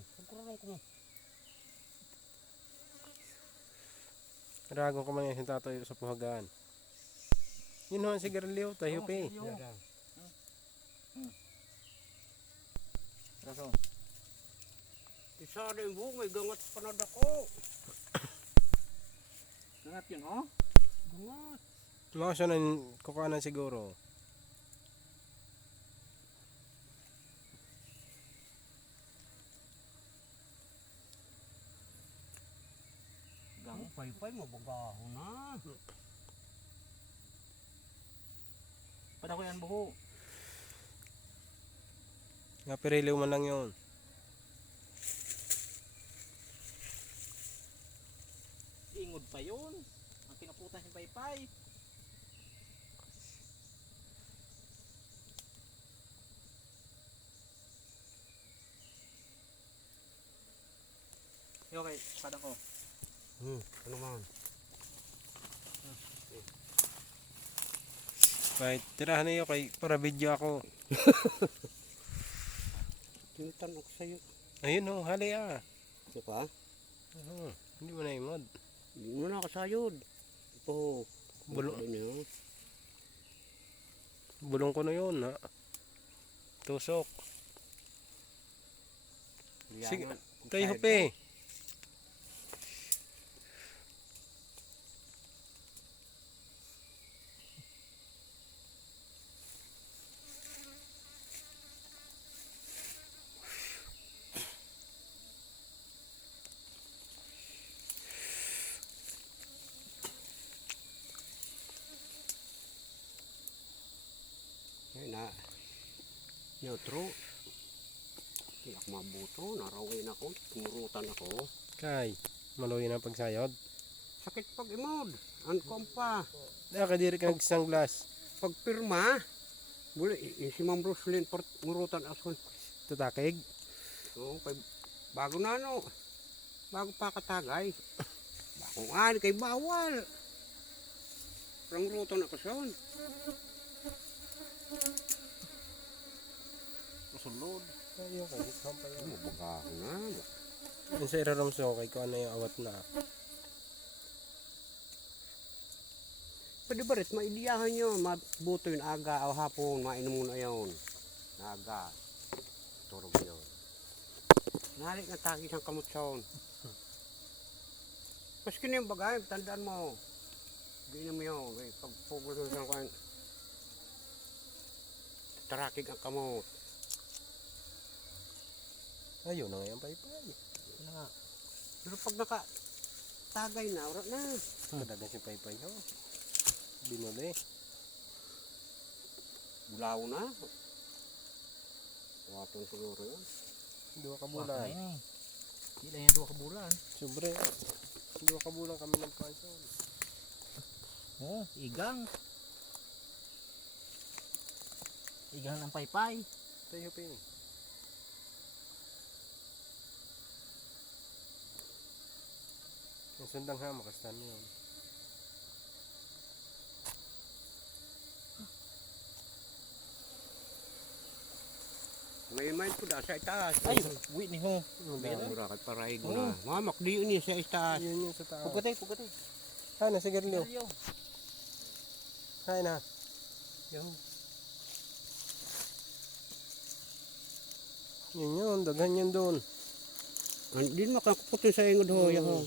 Pagkuranay ko mo. Rago ko man yung tatayo sa puhagaan. Yun ho ang sigarilyo, tayo pa eh. Rasong. Isa na yung buhok, may gangat pa na dako. Gangat yun, ho? Gangat. Mga siya nang kukuhanan siguro. Gang pay-pay, mabagaho na. Pada ko yan buho. Nga periliw man lang yun. Ingod pa yun. Ang kinaputan si pay-pay. Okay, pada ko. Ano man? Kahit tirahan niyo kay para video ako. Tinitan ako sa'yo. Ayun ho, hali ah. Ito pa? Hindi mo na imod. Hindi mo na kasayod. Ito. Bulong, Ano yun? bulong ko na yun ha. Tusok. Sige, tayo pe. Ayun na. Neutro. Hindi ako mabuto. Narawin ako. Tumurutan ako. Kay, maluwi na pagsayod. Sakit pag imod. Ankom pa. Nakadiri ka nagsanglas. Pag pirma. Buli, si Ma'am Roslyn murutan ako. Tutakig. Oo, bago na ano. Bago pa katagay. Bakong ali kay bawal. Parang rutan ako son. Masulod. Tayo kay sampay. Mabagaho na. Yung sa irarom so kay ko ano yung awat na. Pwede ba rin, maidiyahan nyo, mabuto yung aga o hapon, mainom mo na yun. Aga. Turog yun. Nalik na tagis ang kamutson. Maski na yung bagay, tandaan mo. Ganyan mo yun. Pag pupulo sa kwan, tarakig ang kamot. Ayun na nga yung paypay. Pero pag nakatagay na, wala na. Madagan si paypay ho. Binuli. Bulaw na. Waton siguro yun. Dua ka bulan. Hindi lang yan 2 kabulan. Sobre. Dua ka bulan kami nagpanson. Oh, igang. Igang ng paypay. Tayo pa yun. Yung sundang ha, makastan yun. May ko da sa itaas. Ay, wait ni ho. Mura kat paraig mo na. Mamak di yun sa itaas. Yun yun sa tao. Pugati, pugati. Ha, na sigarilyo. Hay na. Yun. Yun yun, daghan yun doon. Hindi makakuputin sa ingod ho. Yaho.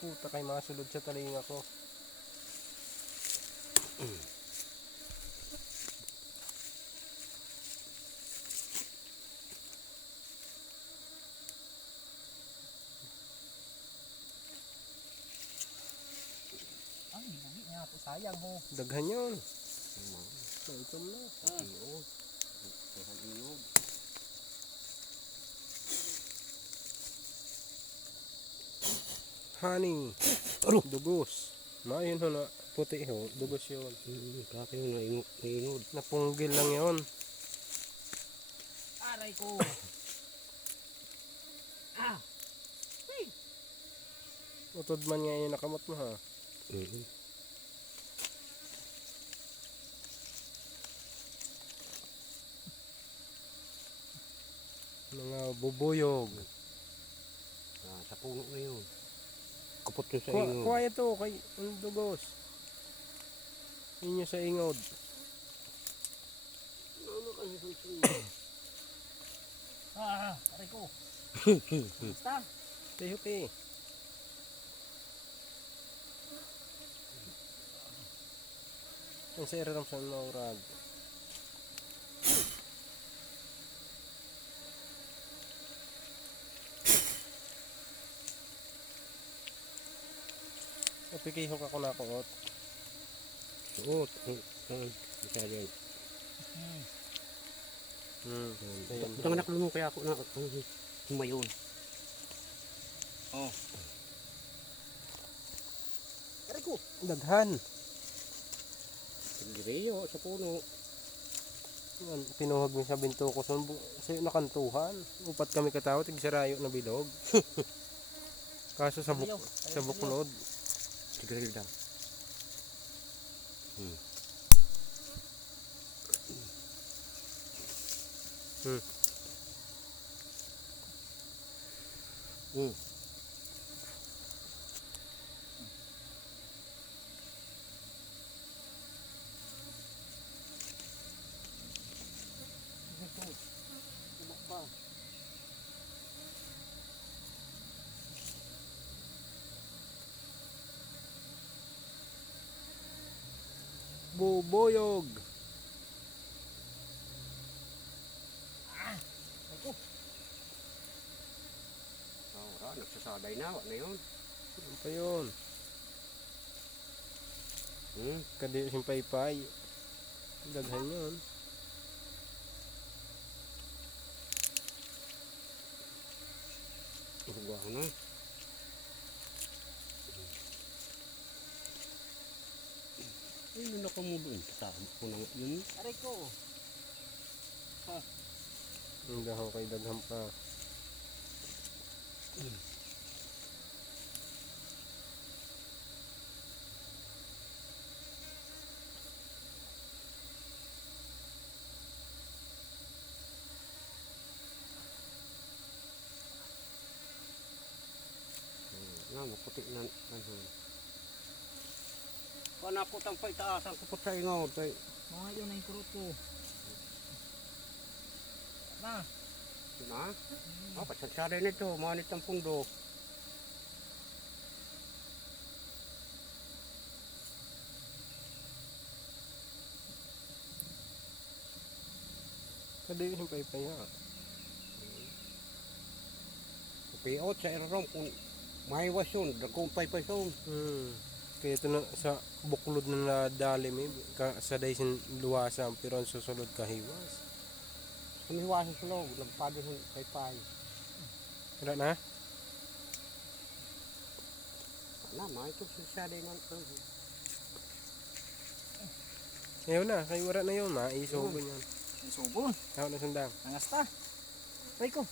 Puta kay mga sulod sa talinga ko. Ay, bugi nga po. Sayang ho. Daghan yun. Itom na. Iyon. Iyon. Honey. Dugos. Maayun ho na. Puti ho. Dugos yun. Kaka yung naingod. Napunggil lang yun. Aray ko. Utod man nga yung nakamot mo ha. Mhm. Mga bubuyog. Sa puno na yun. Kapot yun sa Kuha, inyo. kuha ito kay ang dugos. Inyo sa ingod. Ano kayo susunod? Aray ko. Basta. Tihuti. Ang sa iraram sa naurag. Napikiho ka ko na ako. Suot. Isa yan. Ayun. Ito nga nakulungan kaya ako na sumayon. Aray ko. Daghan. Pagdiriyo sa puno. Yan, pinuhag mo sa binto ko sa nakantuhan. Upat kami katao, tigsarayo na bilog. Kaso sa buklod. Siguril daw. Bubuyog. Nagsasaday na. Wala na yun. Ano pa yun? Kadi yung paypay. Daghan yun. Huwag ako na. Ayun nakamulong. Kasama ko na yun. Aray ko. Ang dahaw kay daghan pa. Maputi na. Panakot ang paitaasan ko. Kapot sa ingaw. Mga yun na yung kurot ko. Na. Na? Pasasaday nito. Manit ang pundo. Kadi yung paypay ha. Piot sa irarong kung maiwas yun. Dakumpay pa yun. Kaya ito na sa buklod na nadalim eh. Sa daysin luwasang pero ang susunod kahiwas. Kumiwasan sa loob. Nagpado sa paypay. Wala na? Nama, ito sasaday nga. Ayaw na. Kayo wala na yun. Maiso ko yan. Subon. Tawag na sundang. Nangasta. Aray ko.